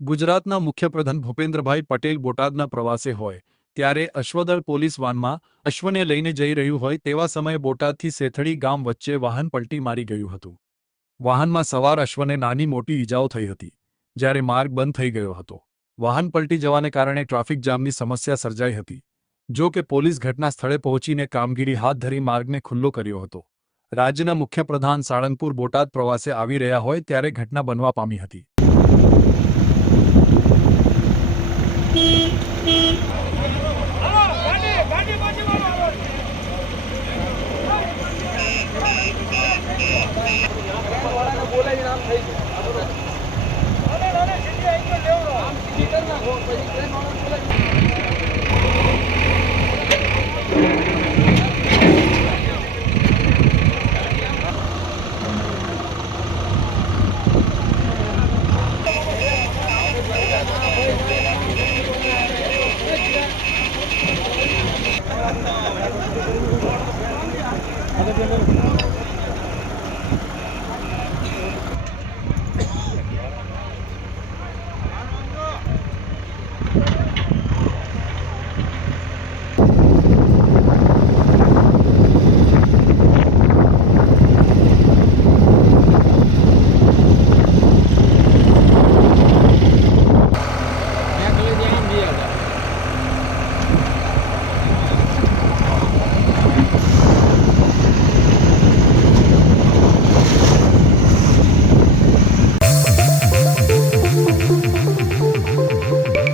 ગુજરાતના મુખ્યપ્રધાન ભૂપેન્દ્રભાઈ પટેલ બોટાદના પ્રવાસે હોય ત્યારે અશ્વદળ પોલીસ વાનમાં અશ્વને લઈને જઈ રહ્યું હોય તેવા સમયે બોટાદથી સેથડી ગામ વચ્ચે વાહન પલટી મારી ગયું હતું। વાહનમાં સવાર અશ્વને નાની મોટી ઈજાઓ થઈ હતી, જ્યારે માર્ગ બંધ થઈ ગયો હતો। વાહન પલટી જવાને કારણે ટ્રાફિક જામની સમસ્યા સર્જાઈ હતી। જો કે પોલીસ ઘટના સ્થળે પહોંચીને કામગીરી હાથ ધરી માર્ગને ખુલ્લો કર્યો હતો। રાજ્યના મુખ્યપ્રધાન સાળંગપુર બોટાદ પ્રવાસે આવી રહ્યા હોય ત્યારે ઘટના બનવા પામી હતી।